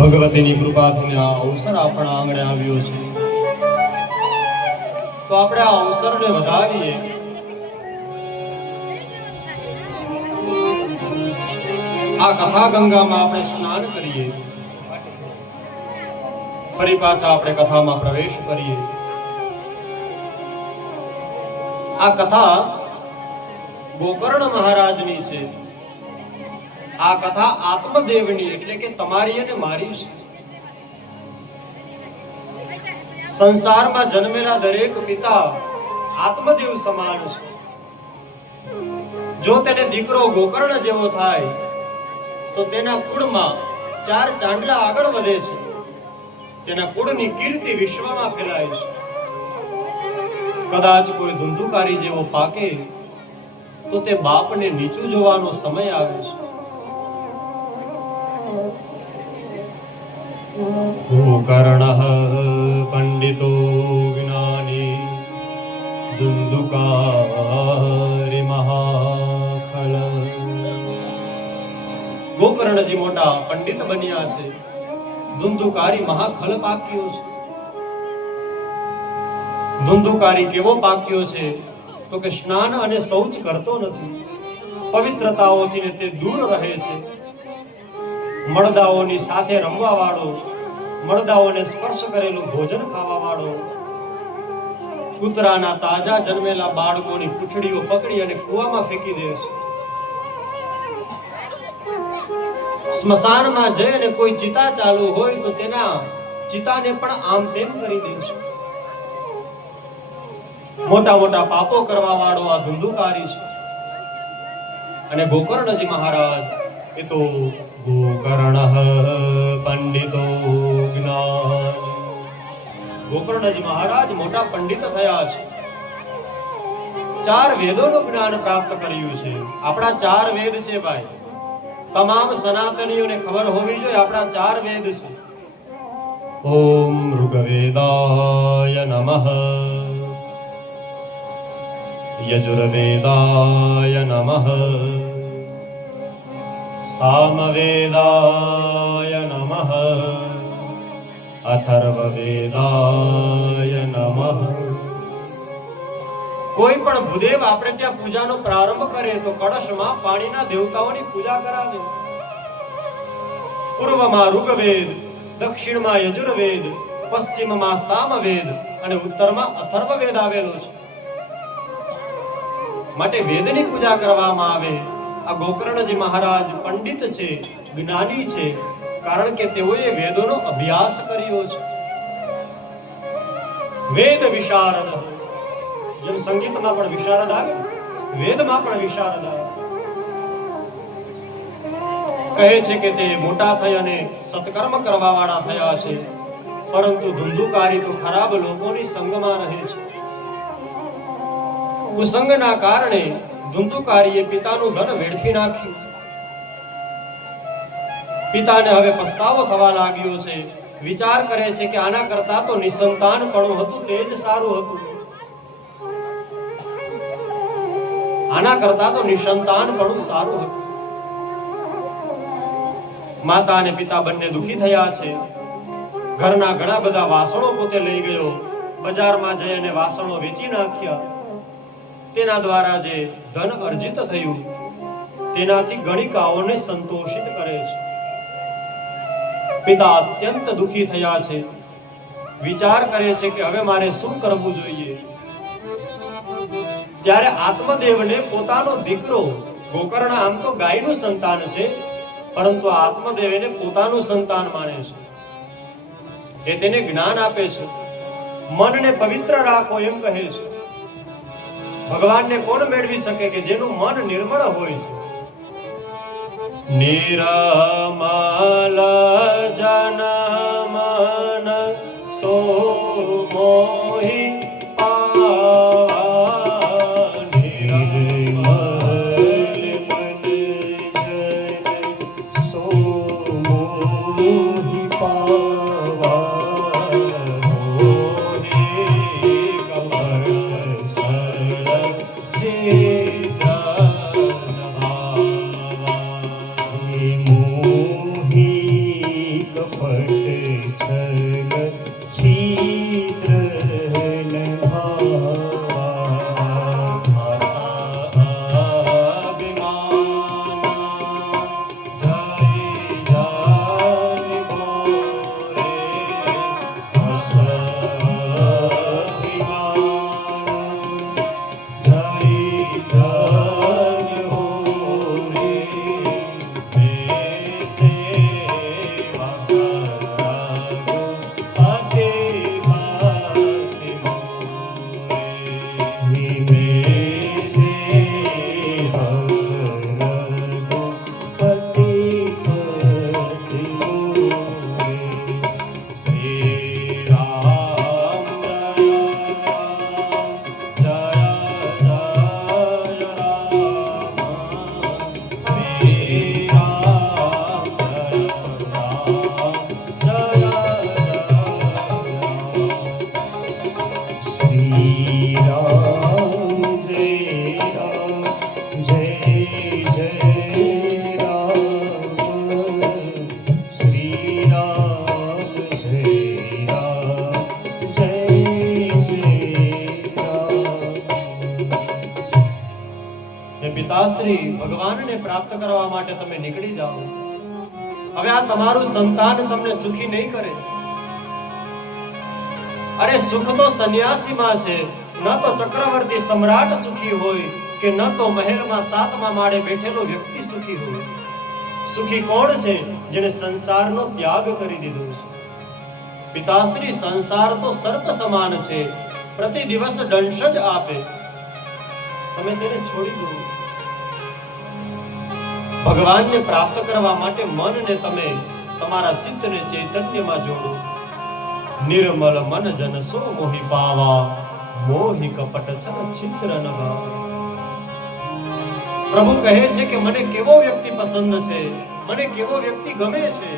ભગવતીની કૃપાથી આ અવસર આપણા આંગણે આવ્યો છે, તો આપણે આ અવસરને વધાવીએ. આ કથા ગંગામાં આપણે સ્નાન કરીએ, ફરી પાછા આપણે કથામાં પ્રવેશ કરીએ. આ કથા ગોકર્ણ મહારાજની છે. આ કથા આત્મદેવની એટલે કે તમારી અને મારી છે. સંસારમાં જન્મેલા દરેક પિતા આત્મદેવ સમાન છે. જો તેને દીકરો ગોકર્ણ જેવો થાય તો તેના કુળમાં 4 ચાંદલા આગળ વધે છે. તેના કુળની કીર્તિ વિશ્વમાં ફેલાય છે. કદાચ કોઈ ધુંધુકારી જેવો પાકે તો તે બાપને નીચું જોવાનો સમય આવે છે. ગોકર્ણઃ પંડિતો જ્ઞાની ધુંધુકારી મહાખલ. ગોકર્ણજી મોટા પંડિત બન્યા છે, ધુંધુકારી મહાખલ પાક્યો છે. ધુંધુકારી કેવો પાક્યો છે તો કે સ્નાન અને શૌચ કરતો નથી, પવિત્રતાઓથી તે દૂર રહે છે. મળદાઓની સાથે રમવા વાળો, મળદાઓને સ્પર્શ કરેલું ભોજન ખાવા વાળો, કૂતરાના તાજા જન્મેલા બાળકોની પૂંછડીઓ પકડી અને કૂવામાં ફેંકી દે છે. સ્મશાનમાં જઈ અને કોઈ ચિતા ચાલુ હોય તો તેના ચિતાને પણ આમ તેમ કરી દે છે. મોટા મોટા પાપો કરવા વાળો આ ધુંધુકારી છે. અને ગોકર્ણજી મહારાજ એ તો ગોકર્ણઃ પંડિતો જ્ઞાની. ગોકર્ણજી મહારાજ મોટા પંડિત થયા છે. 4 વેદોનું જ્ઞાન પ્રાપ્ત કર્યું છે. આપણા 4 વેદ છે ભાઈ, તમામ સનાતનીઓને ખબર હોવી જોઈએ. આપણા 4 વેદ છે. ઓમ ઋગ્વેદાય નમઃ, યજુર્વેદાય નમઃ, સામવેદાય નમઃ, અથર્વવેદાય નમઃ. કોઈ પણ ભૂદેવ આપણે ત્યાં પૂજાનો પ્રારંભ કરે તો કળશમાં પાણીના દેવતાઓની પૂજા કરાવે. પૂર્વમાં ઋગ્વેદ, દક્ષિણમાં યજુર્વેદ, પશ્ચિમમાં સામવેદ અને ઉત્તરમાં અથર્વવેદ આવેલો છે. માટે વેદની પૂજા કરવામાં આવે. આ ગોકર્ણજી મહારાજ પંડિત છે, જ્ઞાની છે, કારણ કે તેઓએ વેદોનો અભ્યાસ કર્યો છે. વેદ વિશારદ, જેમ સંગીતમાં પણ વિશારદ આવે, વેદમાં પણ વિશારદ આવે. કહે છે કે તે મોટા થઈ અને સત્કર્મ કરવા વાળા થયા છે, પરંતુ ધુંધુકારી તો ખરાબ લોકોની સંગમાં રહે છે. કુસંગના કારણે ધુંધુકારીએ પિતાનું ધન વેડફી નાખ્યું. પિતાને હવે પસ્તાવો થવા લાગ્યો છે. વિચાર કરે છે કે આના કરતા તો નિસંતાનપણું હતું તે જ સારું હતું. આના કરતા તો નિસંતાનપણું સારું હતું. માતા અને પિતા બંને દુખી થયા છે. ઘરના ઘણા બધા વાસણો પોતે લઈ ગયો, બજારમાં જઈ અને વાસણો વેચી નાખ્યા. તેના દ્વારા જે ધન અર્જિત થયું તેનાથી ગણિકાઓને સંતોષિત કરે છે. પિતા અત્યંત દુખી થયા છે. વિચાર કરે છે કે હવે મારે શું કરવું જોઈએ. ત્યારે આત્મદેવને પોતાનો દીકરો, ગોકર્ણ આમ તો ગાયનું સંતાન છે, પરંતુ આત્મદેવ એને પોતાનું સંતાન માને છે. એ તેને જ્ઞાન આપે છે. મનને પવિત્ર રાખો એમ કહે છે. ભગવાનને કોણ મેળવી શકે કે જેનું મન નિર્મળ હોય છે. નિરમલ જન મન સો મોહી પાવા. નિરમલ મન જન સો મોહી પાવા. મોહી પિતાશ્રી ભગવાનને પ્રાપ્ત કરવા માટે તમે નીકળી જાઓ. હવે આ તમારું સંતાન તમને સુખી નહીં કરે. અરે સુખ તો સંન્યાસીમાં છે, ન તો ચક્રવર્તી સમ્રાટ સુખી હોય કે ન તો મહેલમાં 7મા માળે બેઠેલો વ્યક્તિ સુખી હોય. સુખી કોણ છે? જેને સંસારનો ત્યાગ કરી દીધો છે. પિતાશ્રી સંસાર તો સર્પ સમાન છે, પ્રતિ દિવસ દંશ જ આપે. તમે તેને છોડી દો. ભગવાનને પ્રાપ્ત કરવા માટે મનને તમે તમારા ચિત્તને ચૈતન્યમાં જોડો. નિર્મલ મન જન સો મોહી પાવા, મોહી કપટ છન છિદ્ર ન ભાવ. પ્રભુ કહે છે કે મને કેવો વ્યક્તિ પસંદ છે, મને કેવો વ્યક્તિ ગમે છે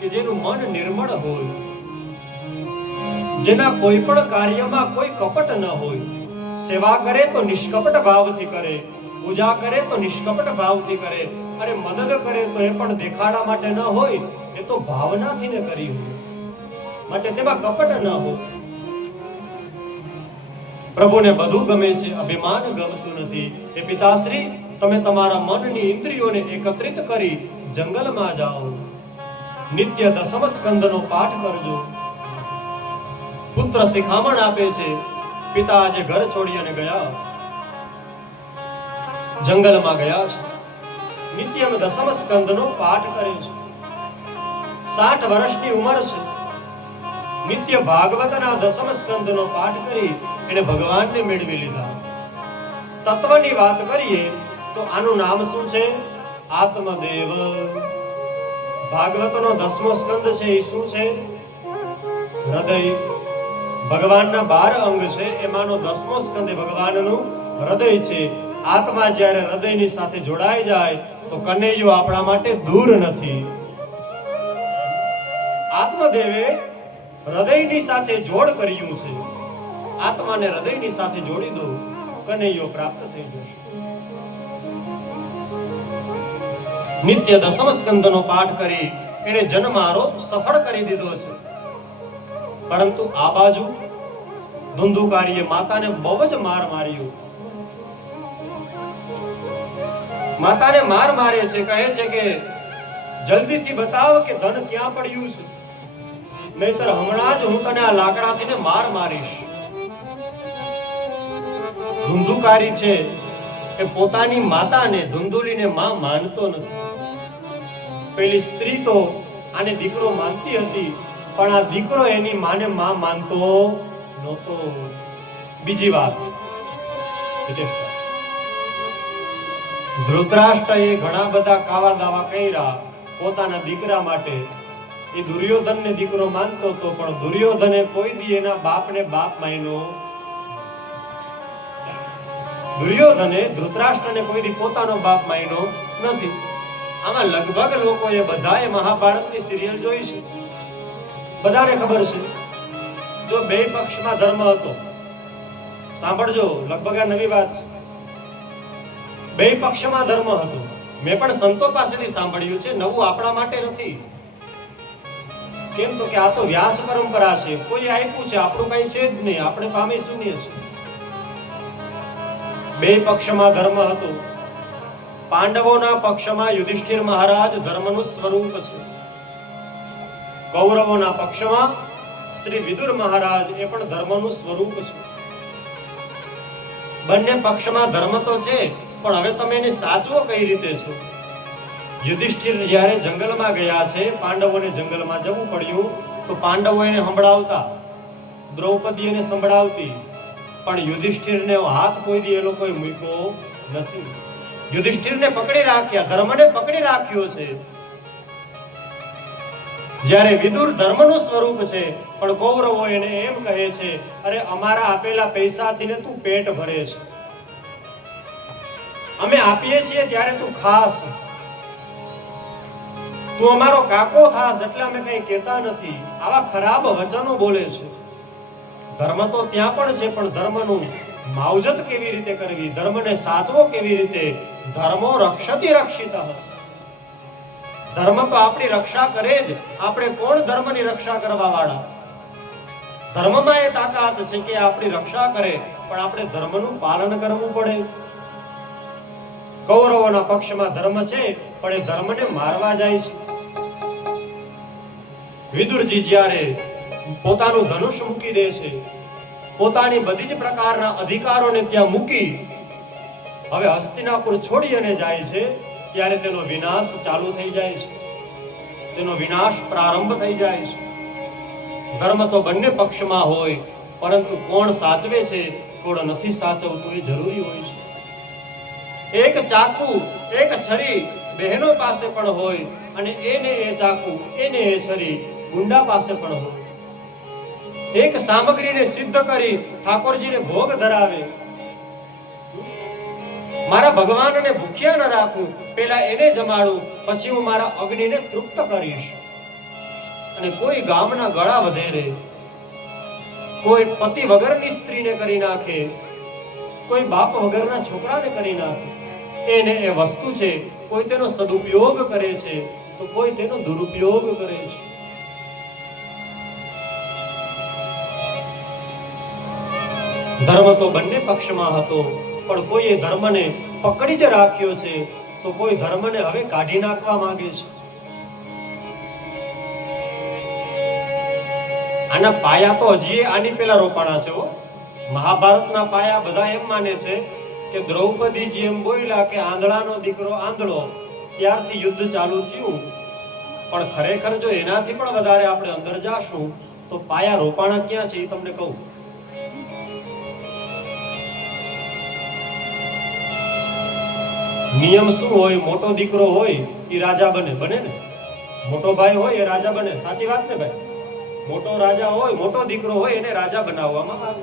કે જેનું મન નિર્મળ હોય, જેના કોઈ પણ કાર્યમાં કોઈ કપટ ન હોય. સેવા કરે તો નિષ્કપટ ભાવથી કરે, પૂજા કરે તો નિષ્કપટ ભાવથી કરે, અરે મદદ કરે તો એ પણ દેખાડા માટે ન હોય, એ તો ભાવનાથી ને કરી હોય, માટે તેમાં કપટ ન હોય. પ્રભુને બધું ગમે છે, અભિમાન ગમતું નથી. એ પિતાશ્રી તમે તમારા મનની ઇન્દ્રિયોને એકત્રિત કરી જંગલમાં જાઓ, નિત્ય દસમ સ્કંદનો પાઠ કરજો. પુત્ર શિખામણ આપે છે. પિતા આજે ઘર છોડી અને ગયા, જંગલમાં ગયા છે. નિત્યમ દસમ સ્કંદનો પાઠ કરે છે. 60 વર્ષની ઉંમર છે. નિત્ય ભાગવતના દસમ સ્કંદનો પાઠ કરી એને ભગવાનને મેળવી લીધા. તત્વની વાત કરીએ તો આનું નામ શું છે? આત્મદેવ. ભાગવતનો 10મો સ્કંદ છે એ શું છે? હૃદય. ભગવાનના 12 અંગ છે, એમાંનો 10મો સ્કંદ ભગવાનનું હૃદય છે. આત્મા જ્યારે હૃદયની સાથે જોડાઈ જાય તો કનૈયો આપણા માટે દૂર નથી. આત્મદેવે હૃદયની સાથે જોડ કર્યું છે. આત્માને હૃદયની સાથે જોડી દો, કનૈયો પ્રાપ્ત થઈ જશે. નિત્ય દસમ સ્કંદનો પાઠ કરી એને જન્મારો સફળ કરી દીધો છે. પરંતુ આ બાજુ ધુંધુકારીએ માતાને બહુ જ માર માર્યો. માતાને માર મારે છે, કહે છે કે જલ્દીથી બતાવ કે ધન ક્યાં પડ્યું છે, નહીતર હમણાં જ હું તને આ લાકડાથી ને માર મારીશ. ધુંધુકારી છે એ પોતાની માતાને ધુંધુલીને માં માનતો નથી. પેલી સ્ત્રી તો આને દીકરો માનતી હતી, પણ આ દીકરો એની માને માં માનતો નહોતો. બીજી વાત, ધૃતરાષ્ટ્રએ ઘણા બધા કાવા દાવા કર્યા પોતાના દીકરા માટે. એ દુર્યોધનને દીકરો માનતો હતો, પણ દુર્યોધને કોઈ દી એના બાપને બાપ માન્યો. દુર્યોધને ધૃતરાષ્ટ્રને કોઈ દી પોતાનો બાપ માન્યો નથી. આમાં લગભગ લોકોએ બધાએ મહાભારતની સિરિયલ જોઈ છે. બધાને ખબર છે જો બે પક્ષમાં ધર્મ હતો. સાંભળજો, લગભગ આ નવી વાત છે. બે પક્ષમાં ધર્મ હતો. મેં પણ સંતો પાસેથી સાંભળ્યું છે, નવું આપણા માટે નથી. કેમ તો કે આ તો વ્યાસ પરંપરા છે, કોઈ આપ્યું છે, આપણું કઈ છે જ નહીં, આપણે તો આમે શૂન્ય છે. બે પક્ષમાં ધર્મ હતો. પાંડવોના પક્ષમાં યુધિષ્ઠિર મહારાજ ધર્મનું સ્વરૂપ છે. કૌરવોના પક્ષમાં શ્રી વિદુર મહારાજ એ પણ ધર્મનું સ્વરૂપ છે. બંને પક્ષમાં ધર્મ તો છે, પણ હવે તમે એને સાચવો કઈ રીતે છો? યુધિષ્ઠિર જ્યારે જંગલમાં ગયા છે, પાંડવોને જંગલમાં જવું પડ્યું, તો પાંડવો એને સંભળાવતા, દ્રૌપદી એને સંભળાવતી, પણ યુધિષ્ઠિરને હાથ કોઈ દી એ લોકોએ મૂક્યો નથી. યુધિષ્ઠિરને પકડી રાખ્યા, ધર્મને પકડી રાખ્યો છે. જ્યારે વિદુર ધર્મનું સ્વરૂપ છે, પણ કૌરવો એને એમ કહે છે, અરે અમારા આપેલા પૈસાથી ને તું પેટ ભરે છે, અમે આપીએ છીએ ત્યારે તું ખાસ, તું અમારો કાકો થાસ એટલે અમે કઈ કહેતા નથી. આવા ખરાબ વચનો બોલે છે. ધર્મ તો ત્યાં પણ છે, પણ ધર્મનું માવજત કેવી રીતે કરવી, ધર્મને સાચવો કેવી રીતે? ધર્મો રક્ષતિ રક્ષિતઃ. ધર્મ તો આપણી રક્ષા કરે જ. આપણે કોણ ધર્મની રક્ષા કરવા વાળા? ધર્મમાં એ તાકાત છે કે આપણી રક્ષા કરે, પણ આપણે ધર્મનું પાલન કરવું પડે. કૌરવોના પક્ષમાં ધર્મ છે, પણ એ ધર્મને મારવા જાય છે. વિદુરજી જ્યારે પોતાનું ધનુષ મૂકી દે છે, પોતાની બધી જ પ્રકારના અધિકારોને ત્યાં મૂકી હવે હસ્તિનાપુર છોડી અને જાય છે, ત્યારે તેનો વિનાશ ચાલુ થઈ જાય છે, તેનો વિનાશ પ્રારંભ થઈ જાય છે. ધર્મ તો બંને પક્ષમાં હોય, પરંતુ કોણ સાચવે છે, કોણ નથી સાચવતું એ જરૂરી હોય છે. એક ચાકુ, એક છરી બહેનો પાસે પણ હોય, અને એને એ ચાકુ, એને એ છરી ગુંડા પાસે પણ હોય. એક સામગ્રીને સિદ્ધ કરી ઠાકોરજીને ભોગ ધરાવે, મારા ભગવાનને ભૂખ્યા ન રાખું, પેલા એને જમાડું, પછી હું મારા અગ્નિને તૃપ્ત કરીશ. અને કોઈ ગામના ગળા વધેરે, કોઈ પતિ વગરની સ્ત્રીને કરી નાખે, કોઈ બાપ વગરના છોકરાને કરી નાખે, એને એ વસ્તુ છે. કોઈ તેનો સદુપયોગ કરે છે, તો કોઈ તેનો દુરુપયોગ કરે છે. ધર્મ તો બંને પક્ષમાં હતો, પણ કોઈએ ધર્મને પકડી જ રાખ્યો છે, તો કોઈ ધર્મને હવે કાઢી નાખવા માંગે છે. આના પાયા તો હજી આની પેલા રોપાણા છે. મહાભારતના પાયા બધા એમ માને છે કે દ્રૌપદીજી એમ બોલ્યા કે આંધળાનો દીકરો આંધળો, ત્યારથી યુદ્ધ ચાલુ થયું. પણ ખરેખર જો એનાથી પણ વધારે આપણે અંદર જાશું તો પાયા રોપાણા ક્યાં છે એ તમને કહું. નિયમ શું હોય? મોટો દીકરો હોય એ રાજા બને ને, મોટો ભાઈ હોય એ રાજા બને. સાચી વાત ને ભાઈ? મોટો રાજા હોય, મોટો દીકરો હોય એને રાજા બનાવવામાં આવે.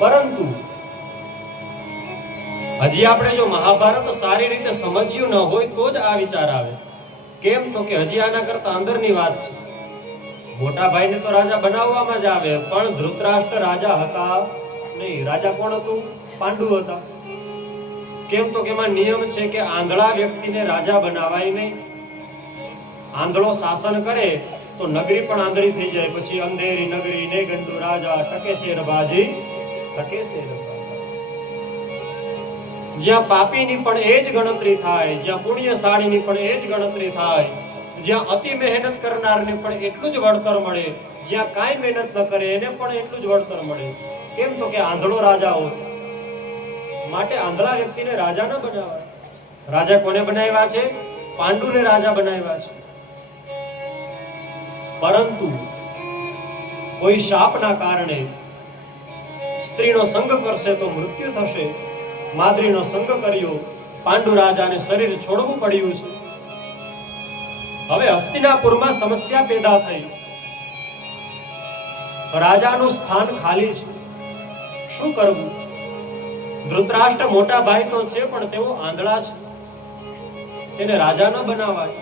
પરંતુ હજી આપણે જો મહાભારત સારી રીતે સમજ્યું ન હોય તો જ આ વિચાર આવે. કેમ? તો કે હજી આના કરતા અંદરની વાત છે. મોટા ભાઈને તો રાજા બનાવવામાં જ આવે, પણ ધૃતરાષ્ટ્ર રાજા હતા નહીં. રાજા કોણ હતું? પાંડુ હતા. કેમ? તો કે એમાં નિયમ છે કે આંધળા વ્યક્તિને રાજા બનાવાય નહીં. આંધળો શાસન કરે તો નગરી પણ આંધળી થઈ જાય. પછી અંધેરી નગરી ને ગંડુ રાજા ટકે શેર બાજી, ટકે શેર બાજી. જ્યાં પાપીની પણ એ જ ગણતરી થાય, જ્યાં પુણ્યશાળીની પણ એ જ ગણતરી થાય, જ્યાં અતિ મહેનત કરનારને પણ એટલું જ વળતર મળે, જ્યાં કાંઈ મહેનત ન કરે એને પણ એટલું જ વળતર મળે. કેમ? તો કે આંધળો રાજા હોય. માટે આંધળા વ્યક્તિને રાજા ન બનાવાય. રાજા કોને બનાવ્યા છે? પાંડુને રાજા બનાવ્યા છે. પરંતુ કોઈ શાપના કારણે સ્ત્રીનો સંગ કરશે તો મૃત્યુ થશે. માદ્રીનો સંગ કર્યો, પાંડુ રાજાને શરીર છોડવું પડ્યું છે. હવે હસ્તિનાપુરમાં સમસ્યા પેદા થઈ. રાજાનું સ્થાન ખાલી છે. શું કરવું? ધૃતરાષ્ટ્ર મોટા ભાઈ તો છે, પણ તેઓ આંધળા છે, તેને રાજા ન બનાવાય.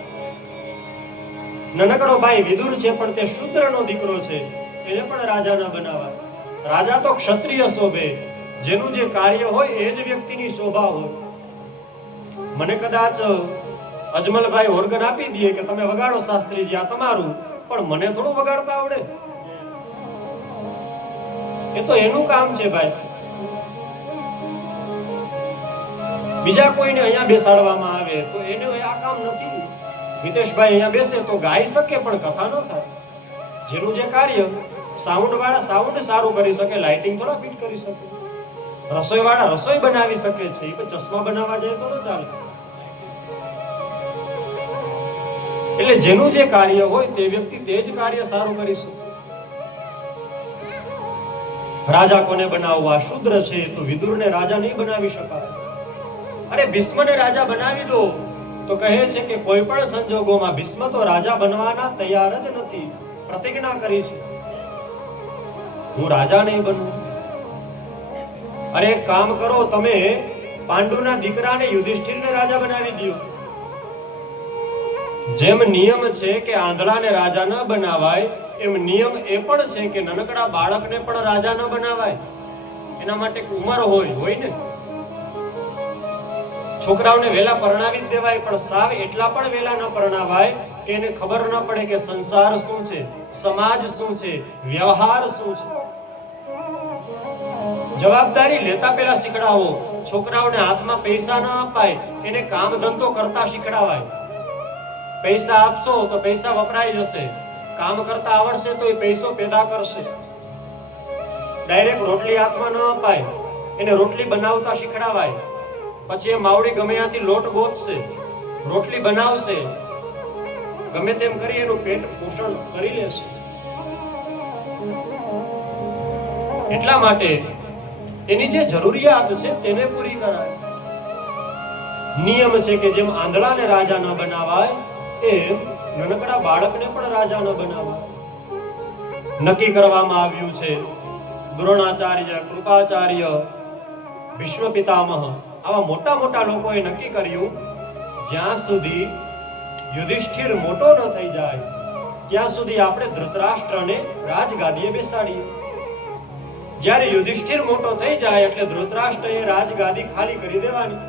નનકડો ભાઈ વિદુર છે, પણ તે શૂદ્રનો દીકરો છે, એને પણ રાજા ન બનાવાય. રાજા તો ક્ષત્રિય શોભે, જેનું જે કાર્ય હોય એ જ વ્યક્તિની શોભા હોય. મને કદાચ અજમલભાઈ ઓર્ગન આપી દે કે તમે વગાડો શાસ્ત્રીજી, આ તમારું, પણ મને થોડું વગાડતા આવડે? એ તો એનું કામ છે ભાઈ. બીજા કોઈને અહીંયા બેસાડવામાં આવે તો એને આ કામ નથી. મિતેશભાઈ અહીંયા બેસે તો ગાઈ શકે, પણ કથા ન થાય. જેનું જે કાર્ય, સાઉન્ડ વાળા સાઉન્ડ સારું કરી શકે, લાઇટિંગ થોડા ફિટ કરી શકે, રસોઈ વાળા રસોઈ બનાવી શકે છે, એ ચશ્મા બનાવવા જાય તો ન ચાલે. એટલે જેનું જે કાર્ય હોય તે વ્યક્તિ તે જ કાર્ય સારું કરી શકે. રાજા કોને બનાવવા? શૂદ્ર છે તો વિદુરને રાજા નહીં બનાવી શકાય. અરે ભીષ્મને રાજા બનાવી દો તો કહે છે કે કોઈ પણ સંજોગોમાં ભીષ્મ તો રાજા બનવાના તૈયાર જ નથી. પ્રતિજ્ઞા કરી છે, હું રાજા નહીં બનું. અરે એક કામ કરો, તમે પાંડુના દીકરાને યુધિષ્ઠિરને રાજા બનાવી દો. જેમ નિયમ છે કે આંધળાને રાજા ન બનાવાય, એમ નિયમ એ પણ છે કે નાનકડા બાળકને પણ રાજા ન બનાવાય. એના માટે ઉંમર હોય ને. છોકરાઓને વેલા પરણાવી જ દેવાય, પણ સાવ એટલા પણ વેલા ન પરણાવાય કે એને ખબર ન પડે કે સંસાર શું છે, સમાજ શું છે, વ્યવહાર શું છે. જવાબદારી લેતા પહેલા શીખડાવો. છોકરાઓને હાથમાં પૈસા ન અપાય, એને કામ ધંધો કરતા શીખડાવાય. પૈસા આપશો તો પૈસા વપરાઈ જશે, કામ કરતા આવડશે તો એ પૈસો પેદા કરશે. ડાયરેક્ટ રોટલી હાથમાં ન અપાય, એને રોટલી બનાવતા શીખડાવાય. પછી એ માવડી ગમે ત્યાંથી લોટ ગોતશે, રોટલી બનાવશે, ગમે તેમ કરી એનું પેટ પોષણ કરી લેશે. એટલા માટે એની જે જરૂરિયાત છે તેને પૂરી કરાય. નિયમ છે કે જેમ આંધળાને રાજા ન બનાવાય, એમ નાનકડા બાળકને પણ રાજા ન બનાવાય. નક્કી કરવામાં આવ્યું છે. દ્રોણાચાર્ય, કૃપાચાર્ય, ભીષ્મ પિતામહ આવા મોટા મોટા લોકોએ નક્કી કર્યું, જ્યાં સુધી યુધિષ્ઠિર મોટો ન થઈ જાય ત્યાં સુધી આપણે ધૃતરાષ્ટ્રને રાજગાદીએ બેસાડીએ. જ્યારે યુધિષ્ઠિર મોટો થઈ જાય એટલે ધૃતરાષ્ટ્રએ રાજગાદી ખાલી કરી દેવાની.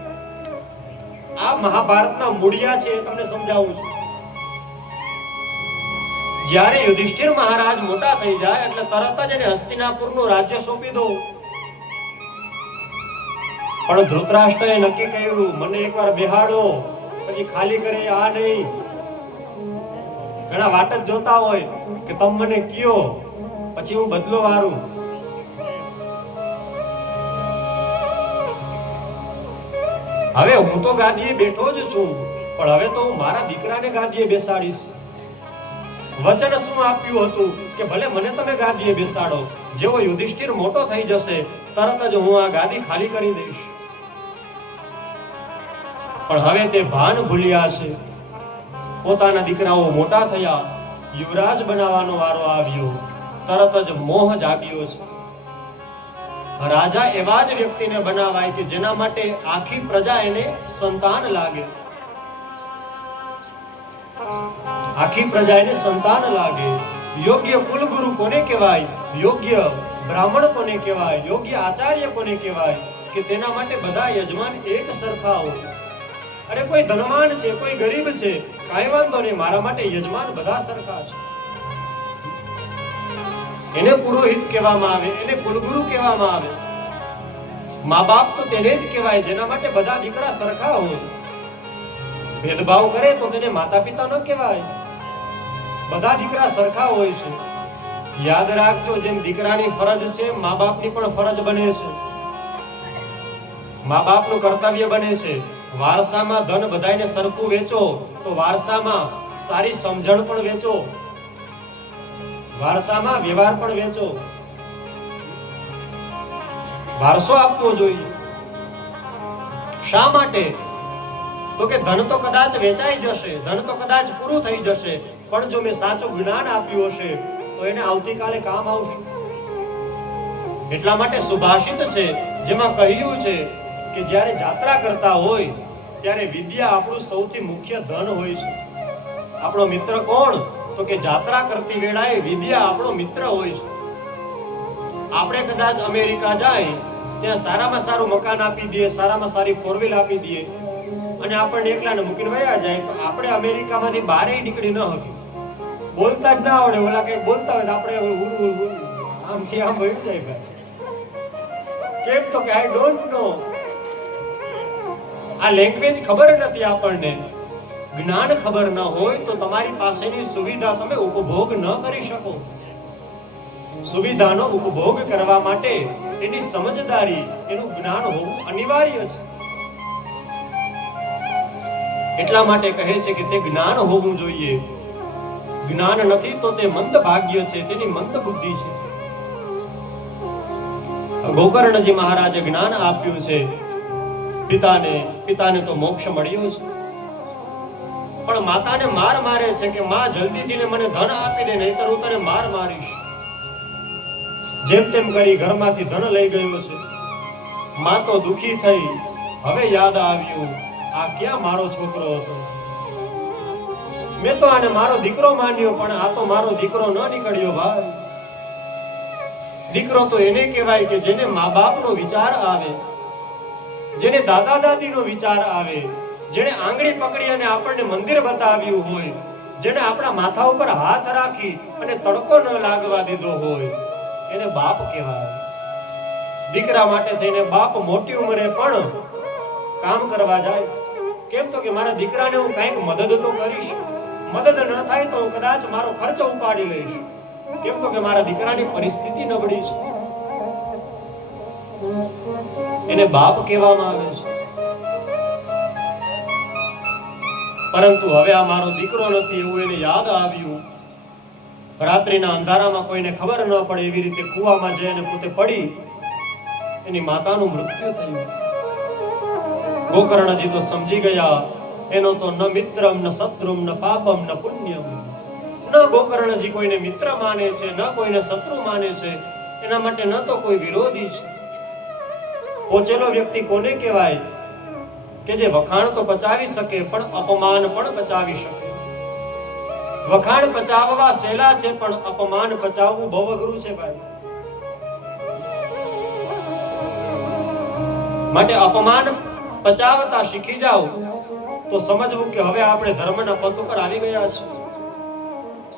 આ મહાભારતના મૂળિયા છે, એ તમને સમજાવું છું. જ્યારે યુધિષ્ઠિર મહારાજ મોટા થઈ જાય એટલે તરત જ એને હસ્તિનાપુરનું રાજ્ય સોંપી દો. પણ ધૃતરાષ્ટ્રએ નક્કી કર્યું, મને એકવાર બેહાડો પછી ખાલી કરે આ નહીં. ઘણા વાટ જ જોતા હોય કે તમે મને કયો પછી હું બદલો વારું. હવે હું તો ગાદીએ બેઠો જ છું, પણ હવે તો હું મારા દીકરાને ગાદીએ બેસાડીશ. વચન શું આપ્યું હતું કે ભલે મને તમે ગાદીએ બેસાડો, જેવો યુધિષ્ઠિર મોટો થઈ જશે તરત જ હું આ ગાદી ખાલી કરી દઈશ. પણ હવે તે ભાન ભૂલ્યા છે. પોતાના દીકરાઓ મોટા થયા, યુવરાજ બનાવવાનો વારો આવ્યો, તરત જ મોહ જાગ્યો છે. રાજા એવા જ વ્યક્તિને બનાવાય કે જેના માટે આખી પ્રજા એને સંતાન લાગે. આખી પ્રજા એને સંતાન લાગે. યોગ્ય કુલગુરુ કોને કહેવાય? યોગ્ય બ્રાહ્મણ કોને કહેવાય? યોગ્ય આચાર્ય કોને કહેવાય? કે તેના માટે બધા યજમાન એક સરખા હોય. અરે કોઈ ધનવાન છે, કોઈ ગરીબ છે, કાંઈ વાંધો નહીં, મારા માટે યજમાન બધા સરખા છે. એને પુરોહિત કહેવામાં આવે, એને કુલગુરુ કહેવામાં આવે. મા બાપ તો તેને જ કહેવાય જેના માટે બધા દીકરા સરખા હોય. ભેદભાવ કરે તો તેને માતા પિતા ન કહેવાય. બધા દીકરા સરખા હોય છે. યાદ રાખજો, જેમ દીકરાની ફરજ છે, મા બાપની પણ ફરજ બને છે. મા બાપનું કર્તવ્ય બને છે. વારસામાં ધન બધાને સરખું વેચો તો વારસામાં સારી સમજણ પણ વેચો, વારસામાં વ્યવહાર પણ વેચો. વારસો આપવો જોઈએ. શા માટે? તો કે ધન તો કદાચ વેચાઈ જશે, ધન તો કદાચ પૂરું થઈ જશે, પણ જો મેં સાચું જ્ઞાન આપ્યું હશે તો એને આવતીકાલે કામ આવશે. એટલા માટે સુભાષિત છે જેમાં કહ્યું છે કે જ્યારે જાત્રા કરતા હોય ત્યારે વિદ્યા આપણું સૌથી મુખ્ય ધન હોય છે. આપણો મિત્ર કોણ? તો કે જાત્રા કરતી વેળાએ વિદ્યા આપણો મિત્ર હોય છે. આપણે કદાચ અમેરિકા જાય, ત્યાં સારામાં સારું મકાન આપી દઈએ, સારામાં સારી ફોર વ્હીલ આપી દઈએ અને આપણને એકલાને મૂકીને વયા જાય, તો આપણે અમેરિકામાંથી બહાર નીકળી ન હતી. બોલતા જ ના આવડે, ઓલા કઈ બોલતા હોય તો આપણે આમથી આમ વહી જાય. ભાઈ કેમ? તો કે આઈ ડોન્ટ નો. આ લેંગ્વેજ ખબર નથી આપણને. જ્ઞાન ખબર ન હોય તો તમારી પાસેની સુવિધા તમે ઉપભોગ ન કરી શકો. સુવિધાનો ઉપભોગ કરવા માટે એની સમજદારી, એનું જ્ઞાન હોવું અનિવાર્ય છે. એટલા માટે કહે છે કે તે જ્ઞાન હોવું જોઈએ. જ્ઞાન નથી તો તે મંદ ભાગ્ય છે, તેની મંદ બુદ્ધિ છે. ગોકર્ણજી મહારાજે જ્ઞાન આપ્યું છે પિતાને તો મોક્ષ મળ્યો છે, પણ માતાને માર મારે છે કે માં જલ્દીથી મને ધન આપી દે, નહીતર હું તને માર મારીશ. જેમ તેમ કરી ઘરમાંથી ધન લઈ ગયો છે. માં તો દુખી થઈ. હવે યાદ આવ્યું, આ ક્યાં મારો છોકરો હતો? મેં તો આને મારો દીકરો માન્યો, પણ આ તો મારો દીકરો ન નીકળ્યો. ભાઈ, દીકરો તો એને કહેવાય કે જેને મા બાપનો વિચાર આવે, જેને દાદા દાદીનો વિચાર આવે, જેને આંગળી પકડી અને આપણને મંદિર બતાવ્યું હોય, જેને આપણા માથા ઉપર હાથ રાખી અને તડકો ન લાગવા દીધો હોય, એને બાપ કહેવાય. દીકરા માટે થઈને બાપ મોટી ઉંમરે પણ કામ કરવા જાય. કેમ તો કે મારા દીકરાને હું કંઈક મદદ તો કરીશ, મદદ ન થાય તો હું કદાચ મારો ખર્ચ ઉપાડી લઈશ. કેમ તો કે મારા દીકરાની પરિસ્થિતિ નબળી છે. એને બાપ કહેવામાં આવે છે. પરંતુ હવે આ મારો દીકરો નથી એવું એને યાદ આવ્યું. રાત્રિના અંધારામાં કોઈને ખબર ન પડે એવી રીતે કૂવામાં જઈને પોતે પડી, એની માતાનું મૃત્યુ થયું. ગોકર્ણજી તો સમજી ગયા, એનો તો ન મિત્રમ ન શત્રુમ ન પાપમ ન પુણ્યમ. ન ગોકર્ણજી કોઈને મિત્ર માને છે, ન કોઈને શત્રુ માને છે, એના માટે ન તો કોઈ વિરોધી છે. પહોંચેલો વ્યક્તિ કોને કહેવાય? કે જે વખાણ તો પચાવી શકે પણ અપમાન પણ પચાવી શકે. વખાણ પચાવવા સહેલા છે પણ અપમાન પચાવવું બહુ અઘરું છે ભાઈ. માટે અપમાન પચાવતા શીખી જાઓ તો સમજવું કે હવે આપણે ધર્મના પથ ઉપર આવી ગયા છે.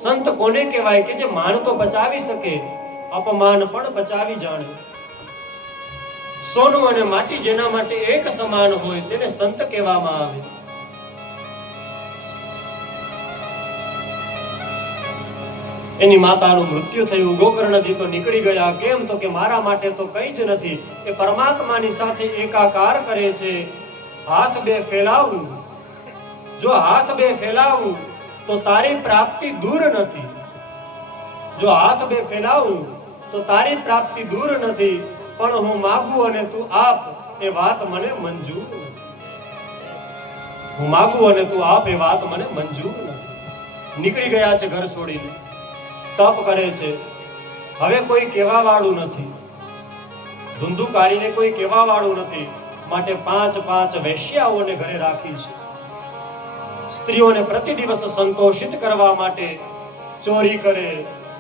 સંત કોને કહેવાય? કે જે માન તો પચાવી શકે, અપમાન પણ પચાવી જાણે. સોનું અને માટી જેના માટે એક સમાન હોય તેને સંત કહેવામાં આવે. એની માતાનું મૃત્યુ થયું. ગોકર્ણજી તો નીકળી ગયા. કેમ તો કે મારા માટે તો કંઈ જ નથી. એ પરમાત્માની સાથે એકાકાર કરે છે. હાથ બે ફેલાવું, જો હાથ બે ફેલાવું તો તારી પ્રાપ્તિ દૂર નથી. જો હાથ બે ફેલાવું તો તારી પ્રાપ્તિ દૂર નથી, પણ હું માગું અને તું આપ એ વાત મને મંજૂર નથી. હું માગું અને તું આપ એ વાત મને મંજૂર નથી. નીકળી ગયા છે ઘર છોડીને, તપ કરે છે. હવે કોઈ કહેવા વાળું નથી, ધુંધુકારીને કોઈ કહેવા વાળું નથી. માટે 5 વેશ્યાઓને ઘરે રાખી છે. સ્ત્રીઓને પ્રતિ દિવસ સંતોષિત કરવા માટે ચોરી કરે,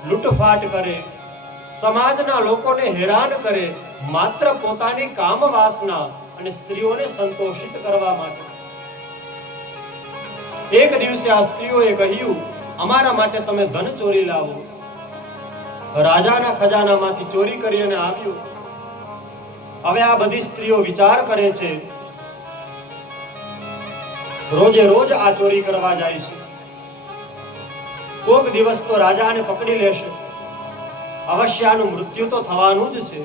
લૂંટફાટ કરે, સમાજના લોકોને હેરાન કરે, માત્ર પોતાની કામ વાસના અને સ્ત્રીઓને સંતોષિત કરવા માટે. એક દિવસે આ સ્ત્રીઓએ કહ્યું, અમારા માટે તમે ધન ચોરી લાવો. રાજાના ખજાનામાંથી ચોરી કરી અને આવ્યું. હવે આ બધી સ્ત્રીઓ વિચાર કરે છે, રોજે રોજ આ ચોરી કરવા જાય છે. કોક દિવસ તો રાજાને પકડી લેશે. અવશ્ય આનું મૃત્યુ તો થવાનું જ છે.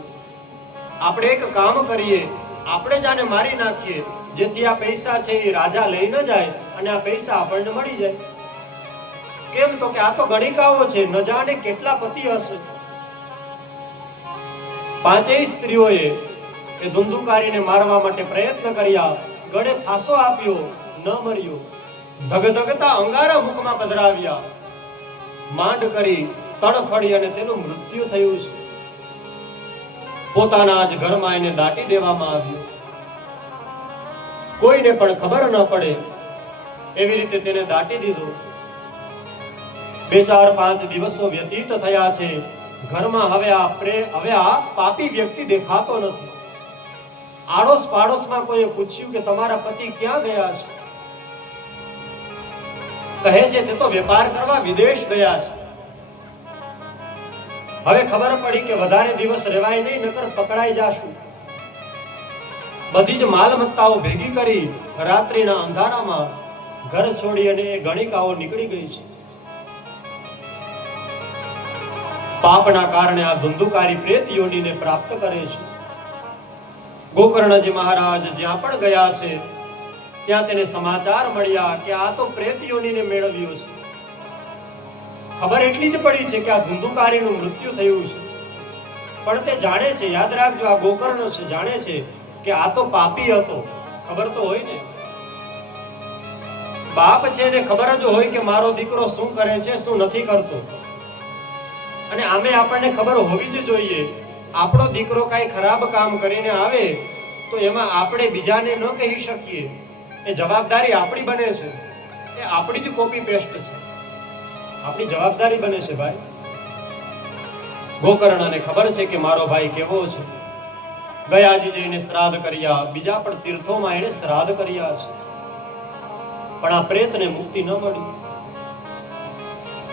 આપણે એક કામ કરીએ, આપણે જ આને મારી નાખીએ, જેથી આ પૈસા છે એ રાજા લઈ ન જાય અને આ પૈસા આપણને મળી જાય. કેમ તો કે આ તો ગણિકાઓ છે, ન જાણે કેટલા પતિ હશે. 5 સ્ત્રીઓએ એ ધુંધુકારીને મારવા માટે પ્રયત્ન કર્યા. ગળે ફાંસો આપ્યો, ન મર્યો. ધગધગતા અંગારા મુખમાં પધરાવ્યા, માંડ કરી, તડફડી અને તેનું મૃત્યુ થયું છે. પોતાના જ ઘરમાં એને દાટી દેવામાં આવ્યો. કોઈને પણ ખબર ન પડે એવી રીતે તેને દાટી દીધો. 2-4-5 દિવસો વ્યતીત થયા છે. ઘરમાં હવે આ પાપી વ્યક્તિ દેખાતો નથી. આડોશ પાડોશમાં કોઈએ પૂછ્યું કે તમારા પતિ ક્યાં ગયા છે? કહે છે તે તો વેપાર કરવા વિદેશ ગયા છે. હવે ખબર પડી કે વધારે દિવસ રહેવાય નહીં, નકર પકડાઈ જાશું. બધી જ માલમત્તાઓ ભેગી કરી રાત્રિના અંધારામાં ઘર છોડી અને એ ગણિકાઓ નીકળી ગઈ છે. પાપના કારણે આ ધુંધુકારી પ્રેત યોનીને પ્રાપ્ત કરે છે. ગોકર્ણજી મહારાજ જ્યાં પણ ગયા છે ત્યાં તેને સમાચાર મળ્યા કે આ તો પ્રેત યોનીને મેળવ્યો છે. ખબર એટલી જ પડી છે કે આ ધુંધુકારીનું મૃત્યુ થયું છે. પણ તે જાણે છે, યાદ રાખજો, આ ગોકર્ણ છે, જાણે છે કે આ તો પાપી હતો. ખબર તો હોય ને, બાપ છે ને ખબર જ હોય કે મારો દીકરો શું કરે છે, શું નથી કરતો. અને આમે આપણને ખબર હોવી જ જોઈએ, આપણો દીકરો કાંઈ ખરાબ કામ કરીને આવે તો એમાં આપણે બીજાને ન કહી શકીએ. એ જવાબદારી આપણી બને છે, એ આપણી જ કોપી પેસ્ટ છે, આપણી જવાબદારી બને છે ભાઈ. ગોકર્ણને ખબર છે કે મારો ભાઈ કેવો છે. ગયાજી જઈને શ્રાદ્ધ કર્યા, બીજા પણ તીર્થોમાં એને શ્રાદ્ધ કર્યા છે, પણ આ પ્રેતને મુક્તિ ન મળી.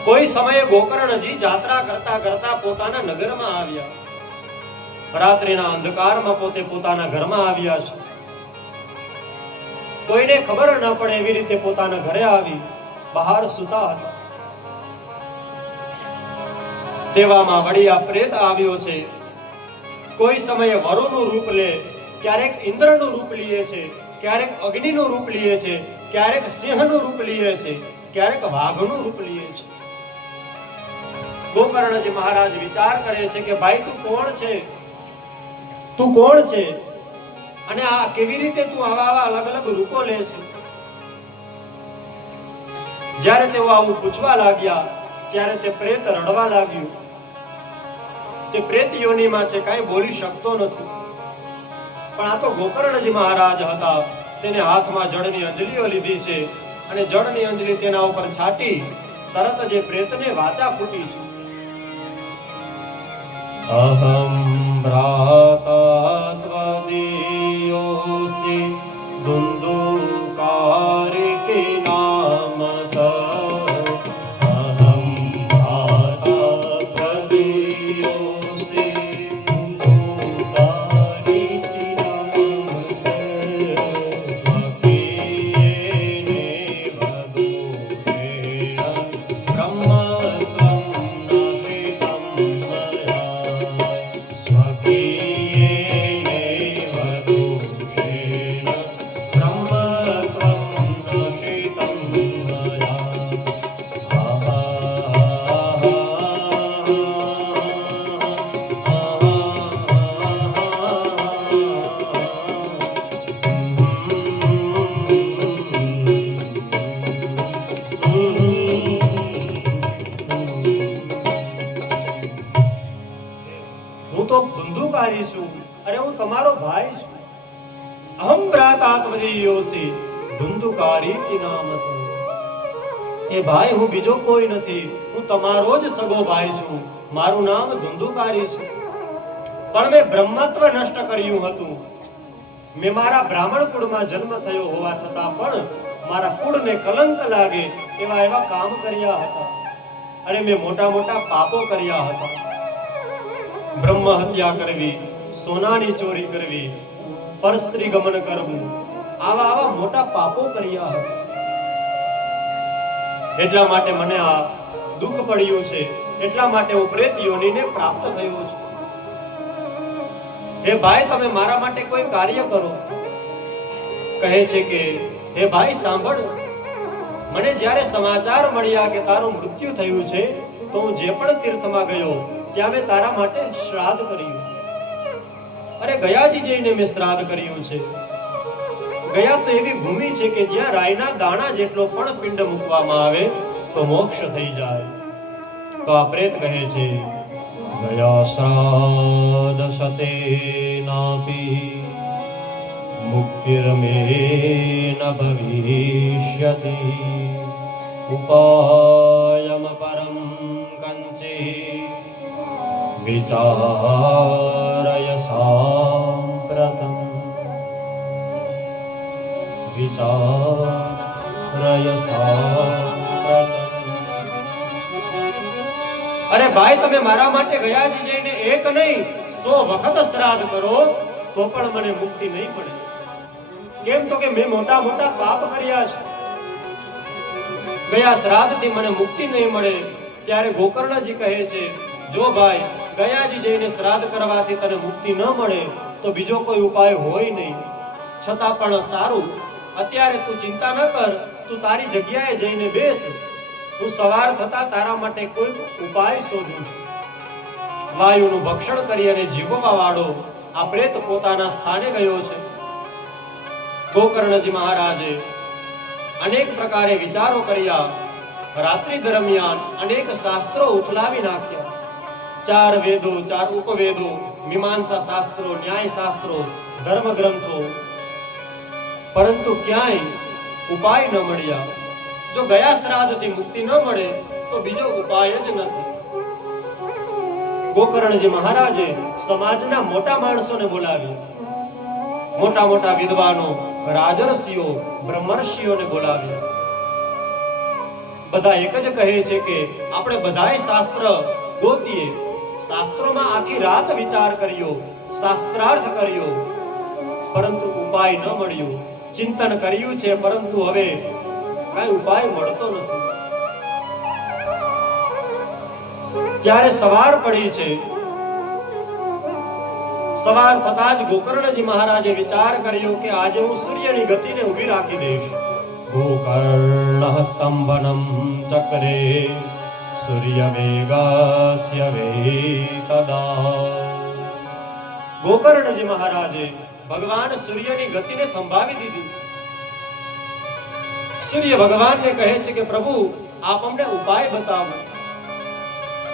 કોઈ સમયે ગોકર્ણજી જાત્રા કરતા કરતા પોતાના નગરમાં આવ્યા. રાત્રિના અંધકારમાં પોતે પોતાના ઘરમાં આવ્યા છે. કોઈને ખબર ન પડે એવી રીતે પોતાના ઘરે આવી બહાર સૂતા હતા. તેવામાં વળી આ પ્રેત આવ્યો છે. કોઈ સમયે વરુનું રૂપ લે, ક્યારેક ઇન્દ્રનું રૂપ લે છે, ક્યારેક અગ્નિનું રૂપ લે છે, ક્યારેક સિંહનું રૂપ લે છે, ક્યારેક વાઘનું રૂપ લે છે. ગોકર્ણજી મહારાજ વિચાર કરે છે કે ભાઈ તું કોણ છે, તું કોણ છે, અને આ કેવી રીતે તું આવા અલગ અલગ રૂપો લે છે. જ્યારે તેઓ આવું પૂછવા લાગ્યા ત્યારે તે પ્રેત રડવા લાગ્યું. તે પ્રેત યોનિમાં છે, કાંઈ બોલી શકતો નથી. પણ આ તો ગોકર્ણજી મહારાજ હતા. તેને હાથમાં જળની અંજલીઓ લીધી છે અને જળની અંજલી તેના ઉપર છાટી તરત જ પ્રેતને વાચા ફૂટી છે. અહમ ભ્રાતા ત્વદીયોસી ધુંધુકારિકી નામત. અહમ ભ્રાતા ત્વદીયોસી ધુંધુકારિકી નામત. સ્વકીયેને વદુષેણ બ્રહ્મત્વં નાશિતં મયા. સ્વકીયેને વદુષેણ બ્રહ્મત્વં નાશિતં મયા. હું તો ધુંધુકારી છું. અરે હું તમારો ભાઈ છું. અહમ ભ્રાતા ત્વદીયોસી ધુંધુકારિકી નામત. એ ભાઈ હું બીજો કોઈ નથી, હું તમારો જ સગો ભાઈ છું. મારું નામ ધુંધુકારી છે. પણ મેં બ્રહ્મત્વ નષ્ટ કર્યું હતું. મેં મારા બ્રાહ્મણ કુળમાં જન્મ થયો હોવા છતાં પણ મારા કુળને કલંક લાગે એવા કામ કર્યા હતા. અરે મેં મોટા મોટા પાપો કર્યા હતા. બ્રહ્મ હત્યા કરવી, સોનાની ચોરી કરવી, પરસ્ત્રી ગમન કરવું, આવા મોટા પાપો કર્યા હતા. એટલા માટે મને આ દુઃખ પડ્યું છે. એટલા માટે હું પ્રેત યોનિને પ્રાપ્ત થયો છું. હે ભાઈ તમે મારા માટે કોઈ કાર્ય કરો. કહે છે કે હે ભાઈ સાંભળ, મને જ્યારે સમાચાર મળ્યા કે તારું મૃત્યુ થયું છે તો હું જે પણ તીર્થમાં ગયો ત્યાં મેં તારા માટે શ્રાદ્ધ કર્યું. અરે ગયાજી જઈને મેં શ્રાદ્ધ કર્યું છે. ગયા તો એવી ભૂમિ છે કે જ્યાં રાયના દાણા જેટલો પણ પિંડ મૂકવામાં આવે તો મોક્ષ થઈ જાય. તો આ પ્રેત કહે છે ગયા શ્રાદ્ધ સતે નાપી મુક્તિર્મે ન ભવિષ્યતિ. ઉપાયમ પરમ કંચે વિચારય સાંપ્રતમ. વિચારય સાંપ્રતમ. અરે ભાઈ તમે મારા માટે ગયાજી જઈને એક નહીં 100 વખત શ્રાદ્ધ કરો તો પણ મને મુક્તિ નહીં મળે. કેમ તો કે મેં મોટા મોટા પાપ કર્યા છે. ગયા શ્રાદ્ધથી મને મુક્તિ નહીં મળે. ત્યારે ગોકર્ણજી કહે છે જો ભાઈ ગયાજી જઈને શ્રાદ્ધ કરવાથી તને મુક્તિ ન મળે તો બીજો કોઈ ઉપાય હોય નહીં. છતાં પણ સારું, અત્યારે તું ચિંતા ન કર, તું તારી જગ્યાએ જઈને બેસ. હું સવાર થતા તારા માટે કોઈ ઉપાય શોધું છું. વાયુનું ભક્ષણ કરી અને જીવવા વાળો આ પ્રેત પોતાના સ્થાને ગયો છે. ગોકર્ણજી મહારાજે અનેક પ્રકારે વિચારો કર્યા. રાત્રિ દરમિયાન અનેક શાસ્ત્રો ઉથલાવી નાખ્યા. 4 વેદો, 4 ઉપવેદો, મીમાંસા શાસ્ત્રો, ન્યાય શાસ્ત્રો, ધર્મ ગ્રંથો, પરંતુ ક્યાંય ઉપાય ન મળ્યા. જો ગયા શ્રાદ્ધથી મુક્તિ ન મળે તો બીજો ઉપાય જ નથી. ગોકર્ણજી મહારાજે સમાજના મોટા માણસોને બોલાવ્યા. મોટા મોટા વિદ્વાનો, રાજર્ષિઓ, બ્રહ્મર્ષિઓને બોલાવ્યા. બધા એક જ કહે છે કે આપણે બધાય શાસ્ત્ર ગોતીએ. શાસ્ત્રોમાં આખી રાત વિચાર કર્યો, શાસ્ત્રાર્થ કર્યો પરંતુ ઉપાય ન મળ્યો, ચિંતન કર્યું છે પરંતુ હવે કઈ ઉપાય મળતો નથી. ત્યારે સવાર પડી છે. સવાર થતા જ ગોકર્ણજી મહારાજે વિચાર કર્યો કે આજે હું સૂર્યની ગતિને ઊભી રાખી દઈશ. ગોકર્ણ સ્તંભનમ ચક્રે સૂર્ય વેગસ્ય વેતદા. ગોકર્ણજી મહારાજે ભગવાન સૂર્યની ગતિને થંભાવી દીધી. સૂર્ય ભગવાનને કહે છે કે પ્રભુ આપ અમને ઉપાય બતાવો.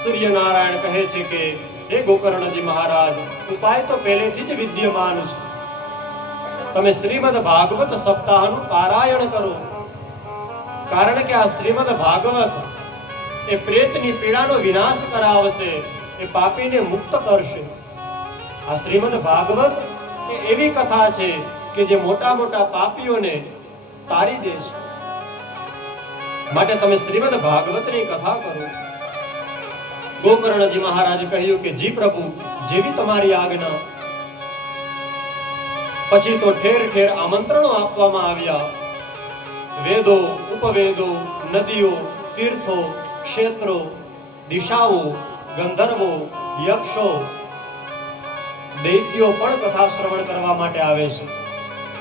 સૂર્યનારાયણ કહે છે કે હે ગોકર્ણજી મહારાજ, ઉપાય તો પહેલેથી જ વિદ્યમાન છે. તમે શ્રીમદ ભાગવત સપ્તાહનું પારાયણ કરો, કારણ કે આ શ્રીમદ ભાગવત એ પ્રેતની પીડાનો વિનાશ કરાવશે, એ પાપીને મુક્ત કરશે. આ શ્રીમદ ભાગવત એ એવી કથા છે કે જે મોટા મોટા પાપીઓને તારી દેશે. માટે તમે શ્રીમદ ભાગવતની કથા કરો. ગોકર્ણજી મહારાજે કહ્યું કે જી પ્રભુ, જેવી તમારી આજ્ઞા. પછી તો ઠેર ઠેર આમંત્રણો આપવામાં આવ્યા. વેદો, ઉપવેદો, નદીઓ, તીર્થો, ક્ષેત્રો, દિશાઓ, ગંધર્વો, યક્ષો, દૈત્યો પણ કથા શ્રવણ કરવા માટે આવે છે.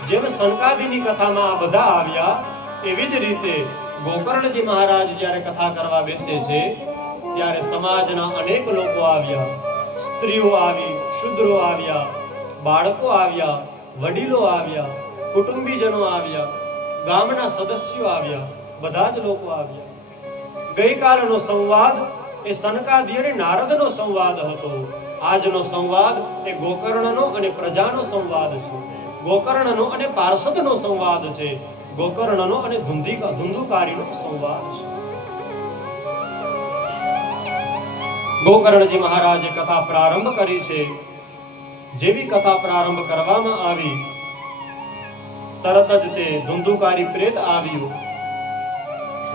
જેમ સંકાદિની કથામાં આ બધા આવ્યા, એવી જ રીતે ગોકર્ણજી મહારાજ જ્યારે કથા કરવા બેસે છે ત્યારે સમાજના અનેક લોકો આવ્યા. સ્ત્રીઓ આવી, શૂદ્રો આવ્યા, બાળકો આવ્યા, વડીલો આવ્યા, કુટુંબીજનો આવ્યા, ગામના સદસ્યો આવ્યા, બધા જ લોકો આવ્યા. ગઈકાલનો સંવાદ એ સનકાદિ અને નારદનો સંવાદ હતો. આજનો સંવાદ એ ગોકર્ણનો અને પ્રજાનો સંવાદ છે. ગોકર્ણનો અને પાર્ષદનો સંવાદ છે. ગોકર્ણનો અને ધુંધુકારીનો સંવાદ છે. ગોકર્ણજી મહારાજે કથા પ્રારંભ કરી છે. જેવી કથા પ્રારંભ કરવામાં આવી, તરત જ તે ધુંધુકારી પ્રેત આવ્યું.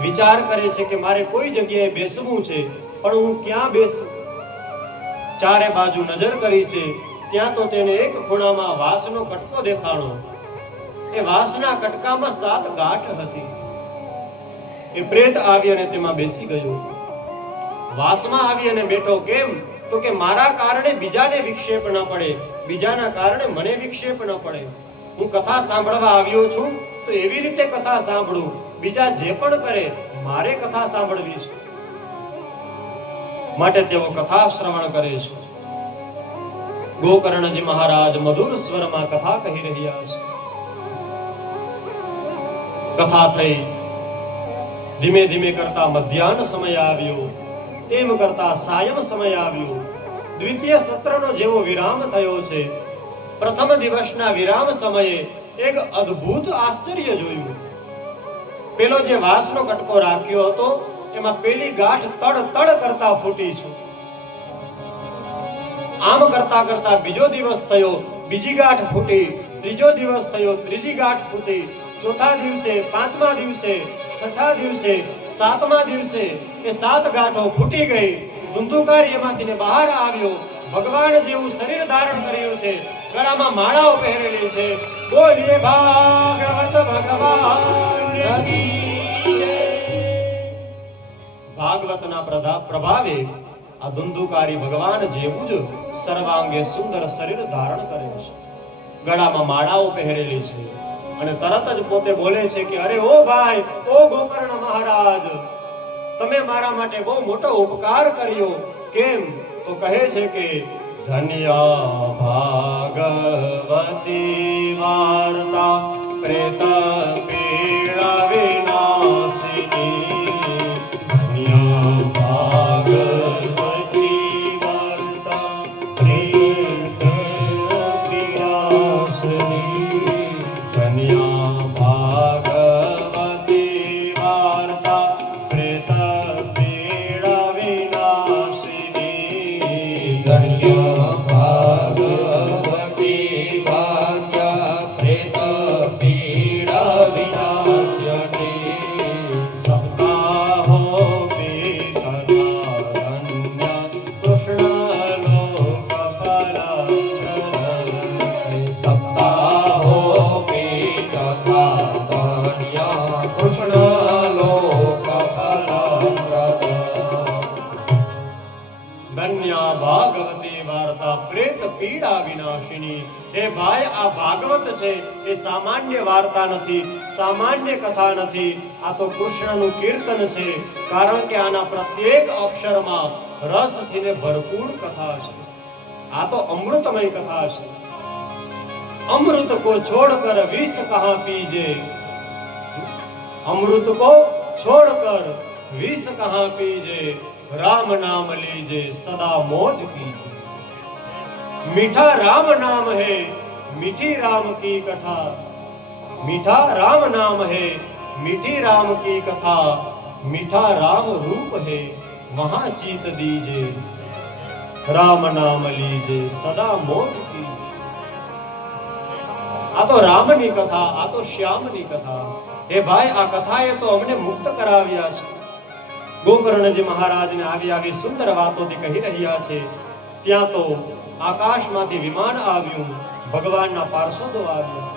વિચાર કરે છે કે મારે કોઈ જગ્યાએ બેસવું છે, પણ હું ક્યાં બેસું? ચારે બાજુ નજર કરી છે, ત્યાં તો તેને એક ખૂણામાં વાંસનો કટકો દેખાણો. એ વાંસના કટકામાં 7 ગાંઠ હતી. એ પ્રેત આવી અને તેમાં બેસી ગયો. વાંસમાં આવી અને બેઠો. કેમ? તો કે મારા કારણે બીજાને વિક્ષેપ ન પડે, બીજાના કારણે મને વિક્ષેપ ન પડે. હું કથા સાંભળવા આવ્યો છું તો એવી રીતે કથા સાંભળું, બીજા જે પણ કરે મારે કથા સાંભળવી છે. માટે તેઓ કથા શ્રવણ કરે છે. ગોકર્ણજી મહારાજ મધુર સ્વરમાં કથા કહી રહ્યા છે. કથા થઈ. ધીમે ધીમે કરતા મધ્યાહન સમય આવ્યો. એમ કરતા સાયમ સમય આવ્યો. દ્વિતીય સત્રનો જેવો વિરામ થયો છે, પ્રથમ દિવસના વિરામ સમયે એક અદ્ભુત આશ્ચર્ય જોયું. પેલો જે વાંસનો કટકો રાખ્યો હતો એમાં પેલી ગાંઠ તડ તડ કરતા ફૂટી છે. આમ કરતા કરતા બીજો દિવસ થયો, બીજી ગાંઠ ફૂટી. ત્રીજો દિવસ થયો, ત્રીજી ગાંઠ ફૂટી. ચોથા દિવસે, પાંચમા દિવસે, છઠ્ઠા દિવસે, સાતમા દિવસે એ 7 ગાંઠો ફૂટી ગઈ. ધુંધુકારી એમાંથી બહાર આવ્યો. ભગવાન જેવું શરીર ધારણ કર્યું છે, ગળામાં માળાઓ પહેરેલી છે. બોલીએ ભાગવત ભગવાન કી જય. ભાગવતના પ્રભાવે આ ધુંધુકારી ભગવાન જેવું જ સર્વાંગે સુંદર શરીર ધારણ કરે છે. ગળામાં માળાઓ પહેરેલી છે અને તરત જ પોતે બોલે છે કે અરે ઓ ભાઈ, ઓ ગોકર્ણ મહારાજ, તમે મારા માટે બહુ મોટો ઉપકાર કર્યો. કેમ? તો કહે છે કે ધન્યા ભાગવતી વાર્તા પ્રેત પીડા વિનાશિની. ધન્યા ભાગવતી વાર્તા પ્રેત વિનાશિની. ધન્યા ભાગવતી વાર્તા પ્રેત પીડા વિનાશિની. ધન્યા ભાગવતી વાર્તા પ્રેત પીડા વિનાશિની. ધન્યા ભાગવતી વાર્તા પ્રેત પીડા વિનાશિની. હે ભાઈ, આ ભાગવત છે એ સામાન્ય વાર્તા નથી, સામાન્ય કથા નથી. આ તો કૃષ્ણનું કીર્તન છે, કારણ કે આના પ્રત્યેક અક્ષરમાં રસથી ને ભરપૂર કથા છે. આ તો અમૃતમય કથા છે. અમૃત કો છોડ કર વિષ કહા પીજે, અમૃત को छोड़कर विष कहां पीजे, राम नाम लीजे सदा मौज कीजे. मीठा राम नाम है मीठी राम की कथा, मीठा राम नाम है मीठी राम की कथा, मीठा राम रूप है वहां चीत दीजे, राम नाम लीजे सदा मौज कीजे. આ તો રામની કથા, આ તો શ્યામની કથા. એ ભાઈ, આ કથાએ તો અમને મુક્ત કરાવ્યા છે. ગોકર્ણજી મહારાજને આવી સુંદર વાતોથી કહી રહ્યા છે. ત્યાં તો આકાશમાંથી વિમાન આવ્યું, ભગવાનના પાર્ષદો આવ્યા,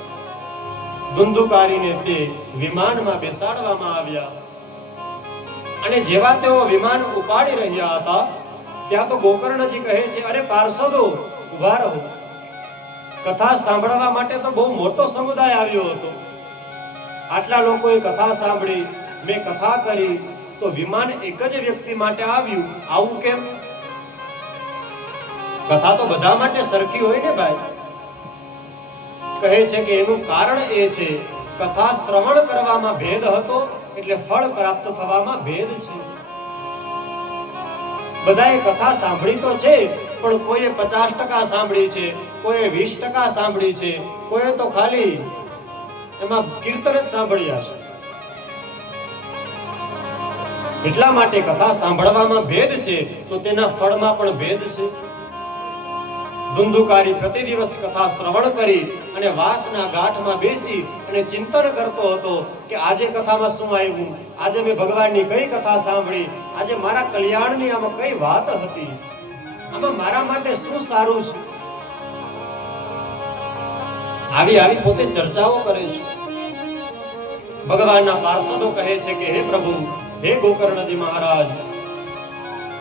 ધુંધુકારીને તે વિમાનમાં બેસાડવામાં આવ્યા. અને જેવા તેઓ વિમાન ઉપાડી રહ્યા હતા, ત્યાં તો ગોકર્ણજી કહે છે, અરે પાર્ષદો ઉભા રહો. કથા સાંભળવા માટે તો બહુ મોટો સમુદાય આવ્યો હતો. આટલા લોકોએ કથા સાંભળી, મેં કથા કરી, તો વિમાન એક જ વ્યક્તિ માટે આવ્યું. આવું કેમ? કથા તો બધા માટે સરખી હોય ને ભાઈ. કહે છે કે એનું કારણ એ છે, કથા શ્રવણ કરવામાં ભેદ હતો, એટલે ફળ પ્રાપ્ત થવામાં ભેદ છે. બધાએ કથા સાંભળી તો છે, પણ કોઈએ 50% સાંભળી છે, કોઈએ 20% સાંભળી છે, કોઈએ તો ખાલી એમાં કીર્તન જ સાંભળ્યા છે. એટલા માટે કથા સાંભળવામાં ભેદ છે, તો તેના ફળમાં પણ ભેદ છે. ધુંધુકારી પ્રતિ દિવસ કથા શ્રવણ કરી અને વાસના ગાંઠમાં બેસી અને ચિંતન કરતો હતો કે આજે કથામાં શું આવ્યું, આજે મેં ભગવાનની કઈ કથા સાંભળી, આજે મારા કલ્યાણની આમાં કઈ વાત હતી, આમાં મારા માટે શું સારું છે. આવી પોતે ચર્ચાઓ કરે છે. ભગવાનના પાર્ષદો કહે છે કે હે પ્રભુ, હે ગોકર્ણજી મહારાજ,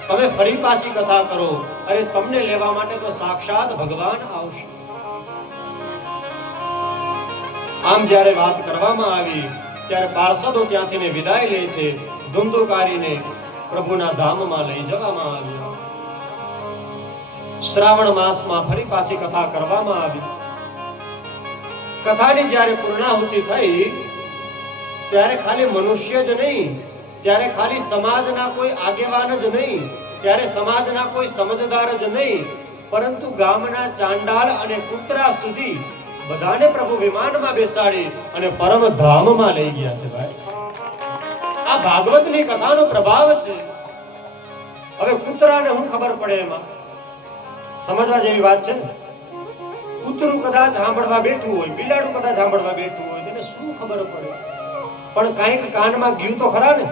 તમે ફરી પાછી કથા કરો. અરે તમને લેવા માટે તો સાક્ષાત ભગવાન આવશે. આમ જ્યારે વાત કરવામાં આવી, ત્યારે પાર્ષદો ત્યાંથી વિદાય લે છે. ધુંધુકારીને પ્રભુના ધામમાં લઈ જવામાં આવ્યા. શ્રાવણ માસમાં ફરી પાછી કથા કરવામાં આવી. કથાની જ્યારે પૂર્ણાહુતિ થઈ, ત્યારે ખાલી મનુષ્ય જ નહીં, ત્યારે ખાલી સમાજના કોઈ આગેવાન જ નહીં, ત્યારે સમાજના કોઈ સમજદાર જ નહીં, પરંતુ ગામના ચાંડાળ અને કૂતરા સુધી બધાને પ્રભુ વિમાનમાં બેસાડી અને પરમ ધામમાં લઈ ગયા છે. ભાઈ, આ ભાગવતની કથાનો પ્રભાવ છે. હવે કૂતરાને શું ખબર પડે? એમાં સમજવા જેવી વાત છે ને. કૂતરું કદાચ સાંભળવા બેઠું હોય, બિલાડું કદાચ સાંભળવા બેઠું હોય, તેને શું ખબર પડે? પણ કાંઈક કાનમાં ગયું તો ખરા ને.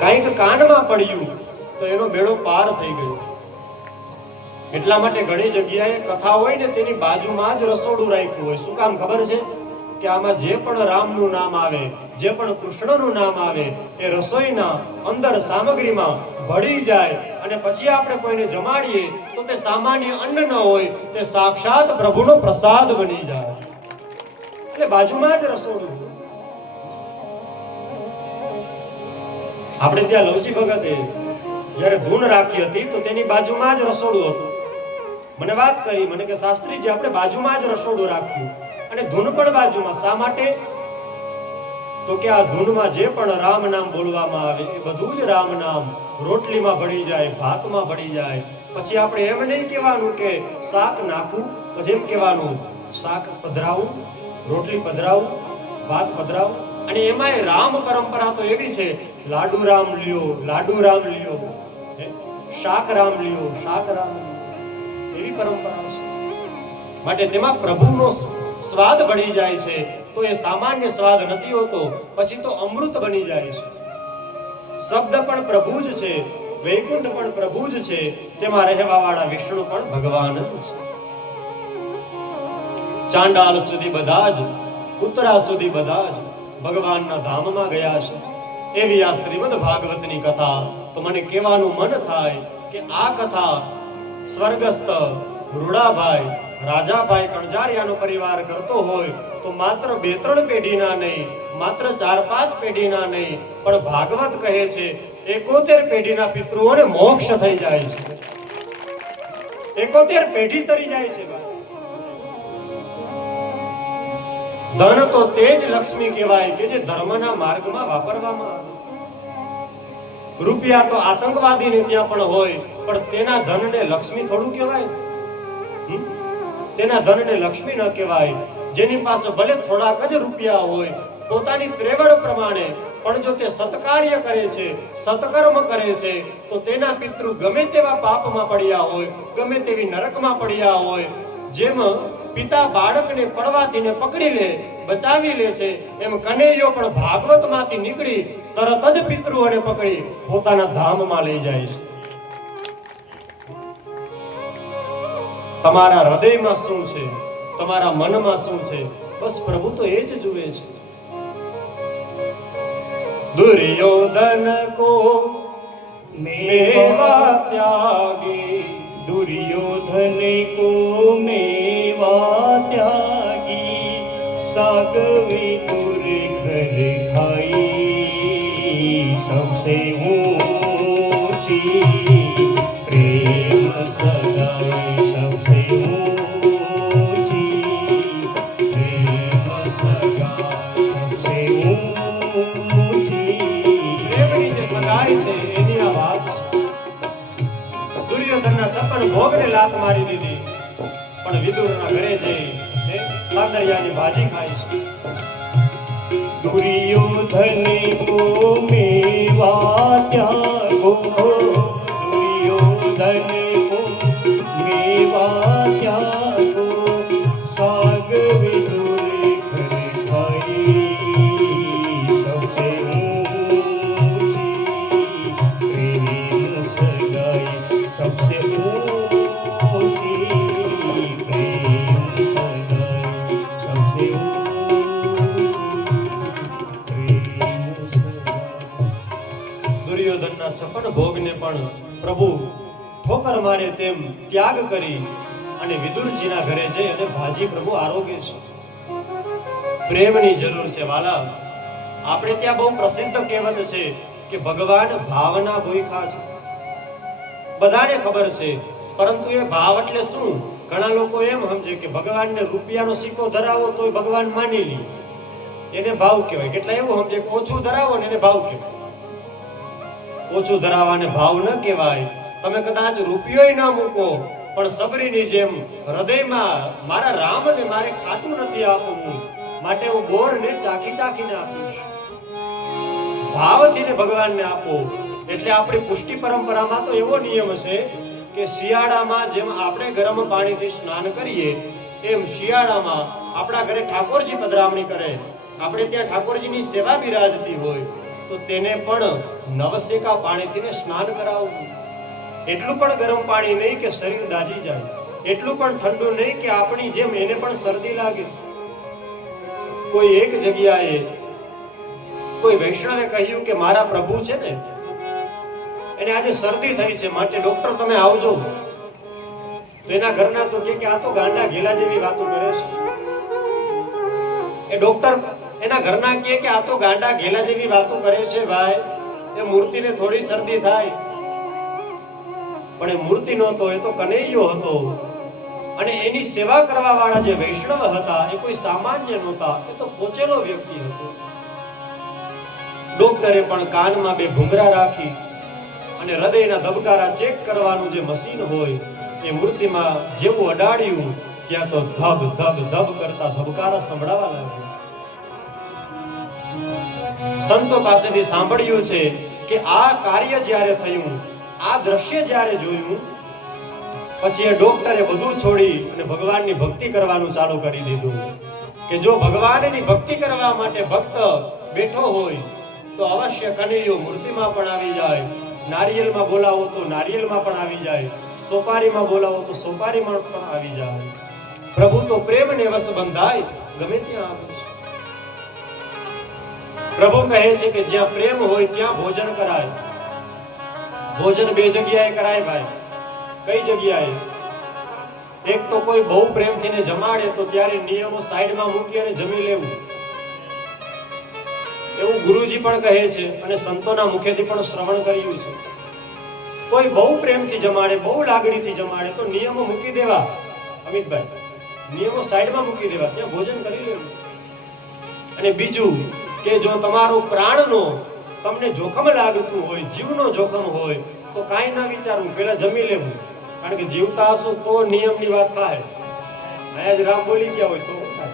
કાંઈક કાનમાં પડ્યું તો એનો બેડો પાર થઈ ગયો. એટલા માટે ઘણી જગ્યાએ કથા હોય ને, તેની બાજુમાં જ રસોડું રાખ્યું હોય. શું કામ ખબર છે? કે આમાં જે પણ રામનું નામ આવે, જે પણ કૃષ્ણનું નામ આવે, એ રસોઈના અંદર સામગ્રીમાં ભળી જાય અને પછી આપણે કોઈને જમાડીએ તો તે સામાન્ય અન્ન ન હોય, તે સાક્ષાત પ્રભુનો પ્રસાદ બની જાય. એટલે બાજુમાં જ રસોડું. આપણે ત્યાં લવજી ભગતે જયારે ધૂન રાખી હતી, તો તેની બાજુમાં જ રસોડું હતું. મને વાત કરી, મને કે શાસ્ત્રીજી, આપણે બાજુમાં જ રસોડું રાખ્યું અને ધૂન પણ બાજુમાં. શા માટે? તો કે આ ધૂનમાં જે પણ રામ નામ બોલવામાં આવે, એ બધું જ રામ નામ રોટલીમાં ભળી જાય, ભાતમાં ભળી જાય. પછી આપણે એમ નહીં કહેવાનું કે શાક નાખવું, પછી એમ કહેવાનું શાક પધરાવું, રોટલી પધરાવું, ભાત પધરાવું. અને એમાંય રામ પરંપરા તો એવી છે, લાડુ રામ લ્યો, લાડુ રામ લ્યો, શાક રામ લ્યો, શાક રામ લ્યો, એવી પરંપરા છે. માટે તેમાં પ્રભુનો સ્વાદ ભળી જાય છે. તો એ સામાન્ય સ્વાદ નથી હોતો, પછી તો અમૃત બની જાય છે. શબ્દ પણ પ્રભુ જ છે, વૈકુંઠ પણ પ્રભુ જ છે, તેમાં રહેવા વાળા વિષ્ણુ પણ ભગવાન જ છે. ચાંડાલ સુધી બધા જ, કૂતરા સુધી બધા જ ભગવાનના ધામમાં ગયા છે. એવી આ શ્રીમદ ભાગવતની કથા. તો મને કહેવાનું મન થાય કે આ કથા સ્વર્ગસ્થ રૂડાભાઈ રાજાભાઈ કણજારિયાનો પરિવાર કરતો હોય તો માત્ર 2-3 પેઢીના નહીં, માત્ર 4-5 પેઢીના નહીં, પણ ભાગવત કહે છે 71 પેઢીના પિતૃઓને મોક્ષ થઈ જાય છે. 71 પેઢી તરી જાય છે. ધન તો તે જ લક્ષ્મી કહેવાય કે જે ધર્મના માર્ગમાં વાપરવામાં આવે. રૂપિયા તો આતંકવાદીને ત્યાં પણ હોય, પણ તેના ધનને લક્ષ્મી થોડું કહેવાય? તેના ધનને લક્ષ્મી ન કહેવાય. જેની પાસે ભલે થોડાક જ રૂપિયા હોય, પોતાની ત્રેવડ પ્રમાણે પણ જો તે સત્કાર્ય કરે છે, સત્કર્મ કરે છે, તો તેના પિતૃ ગમે તેવા પાપમાં પડ્યા હોય, ગમે તેવી નરકમાં પડ્યા હોય, જેમ પિતા બાળકને પડવાથી પકડી લે, બચાવી લે છે, એમ કનૈયો પણ ભાગવતમાંથી નીકળી તરત જ પિતૃઓને પકડી પોતાના ધામમાં લઈ જાય છે. તમારા હૃદયમાં શું છે, તમારા મનમાં શું છે, બસ પ્રભુ તો એ જ જુએ છે. दुर्योधन को मेवा त्यागी, दुर्योधन को मेवा त्यागी, सागवी दुर घर खाई, सबसे ऊंची प्रेम सगाई, सबसे ऊंची प्रेम सगाई, सबसे એની આ વાત છે. દુર્યોધનના 56 ભોગને લાત મારી દીધી, પણ વિદુરના ઘરે જઈ કાંદરિયાની ભાજી ખાઈ છે. दुर्योधन को मेवा त्यागो, दुर्योधन को मेवा त्यागो, साग विदुर घर खाई, सबसे सबसे ऊंची प्रेम सगाई, सबसे ऊंची प्रेम सगाई. દુર્યોધનના 56 ભોગને પણ પ્રભુ ઠોકર મારે તેમ ત્યાગ કરી અને વિદુરજીના ઘરે જઈ અને ભાજી પ્રભુ આરોગે છે. પ્રેમની જરૂર છે વાલા. આપણે ત્યાં બહુ પ્રસિદ્ધ કહેવત છે કે ભગવાન ભાવના ભૂખ્યા છે. બધાને ખબર છે, પરંતુ એ ભાવ એટલે શું? ઘણા લોકો એમ સમજે કે ભગવાનને રૂપિયાનો સિક્કો ધરાવો તોય ભગવાન માની લે, એને ભાવ કહેવાય. કેટલા એવું સમજે કે ઓછું ધરાવો ને એને ભાવ કહેવાય. ઓછું ધરાવાને ભાવ ન કહેવાય. તમે કદાચ રૂપિયો ન મૂકો, પણ સબરીની જેમ હૃદયમાં મારા રામને મારે ખાતું નથી આપવું, માટે હું બોરને ચાખી ચાખીને આપું, ભાવથી ને ભગવાનને આપો. એટલે આપણી પુષ્ટિ પરંપરામાં તો એવો નિયમ છે કે શિયાળામાં જેમ આપણે ગરમ પાણીથી સ્નાન કરીએ, એમ શિયાળામાં આપણા ઘરે ઠાકોરજી પધરામણી કરે, આપણે ત્યાં ઠાકોરજીની સેવા બિરાજતી હોય, તો તેને પણ નવસેકા પાણીથી સ્નાન કરાવવું. એટલું પણ ગરમ પાણી નહીં કે શરીર દાજી જાય, એટલું પણ ઠંડુ નહીં કે આપણી જેમ એને પણ શરદી લાગે. કોઈ એક જગ્યાએ કોઈ વૈષ્ણવે કહ્યું કે મારા પ્રભુ છે ને, એને આજે શરદી થઈ છે, માટે ડોક્ટર તમે આવજો. તો એના ઘરના તો કે આ તો ગાંડા ઘેલા જેવી વાતો કરે છે. એ ડોક્ટર એના ઘરના કે આ તો ગાંડા ઘેલા જેવી વાતો કરે છે ભાઈ, એ મૂર્તિને થોડી શરદી થાય. પણ એ મૂર્તિ નહોતો, એ તો કનૈયો હતો. અને એની સેવા કરવા વાળા જે વૈષ્ણવ હતા એ કોઈ સામાન્ય નહોતા, એ તો પહોંચેલો વ્યક્તિ હતો. ડોક્ટરે પણ કાનમાં 2 ઘૂંઘરા રાખી અને હૃદયના ધબકારા ચેક કરવાનું જે મશીન હોય એ મૂર્તિમાં જેવું અડાડ્યું, ત્યાં તો ધબ ધબ ધબ કરતા ધબકારા સંભળાવા લાગ્યા. સંતો પાસેથી સાંભળ્યું છે કે આ કાર્ય જ્યારે થયું, આ દ્રશ્ય જ્યારે જોયું, પછી એ ડોક્ટરે બધું છોડી અને ભગવાનની ભક્તિ કરવાનું ચાલુ કરી દીધું. કે જો ભગવાનની ભક્તિ કરવા માટે ભક્ત બેઠો હોય તો અવશ્ય કનૈયો મૂર્તિમાં પણ આવી જાય, નારિયેલમાં બોલાવો તો નારિયેલમાં પણ આવી જાય, સોપારીમાં બોલાવો તો સોપારીમાં પણ આવી જાય. પ્રભુ તો પ્રેમને વશ બંધાય ગમે ત્યાં આવે છે. પ્રભુ કહે છે કે જ્યાં પ્રેમ હોય ત્યાં ભોજન કરાય. ભોજન બે જગ્યાએ કરાય ભાઈ. કઈ જગ્યાએ? એક તો કોઈ બહુ પ્રેમથી ને જમાડે તો ત્યારે નિયમો સાઈડમાં મૂકી અને જમી લેવું. એવું ગુરુજી પણ કહે છે અને સંતોના મુખેથી પણ શ્રવણ કર્યું છે. કોઈ બહુ પ્રેમથી જમાડે, બહુ લાગણીથી જમાડે તો નિયમો મૂકી દેવા. અમિતભાઈ, નિયમો સાઈડમાં મૂકી દેવા, ત્યાં ભોજન કરી લેવું. અને બીજું કે જો તમારો પ્રાણનો તમને જોખમ લાગતું હોય, જીવનો જોખમ હોય તો કાંઈ ના વિચારવું, પહેલા જમી લેવું. કારણ કે જીવતા હશો તો નિયમની વાત થાય. અહીંયા જ રામ બોલી ગયા હોય તો થાય.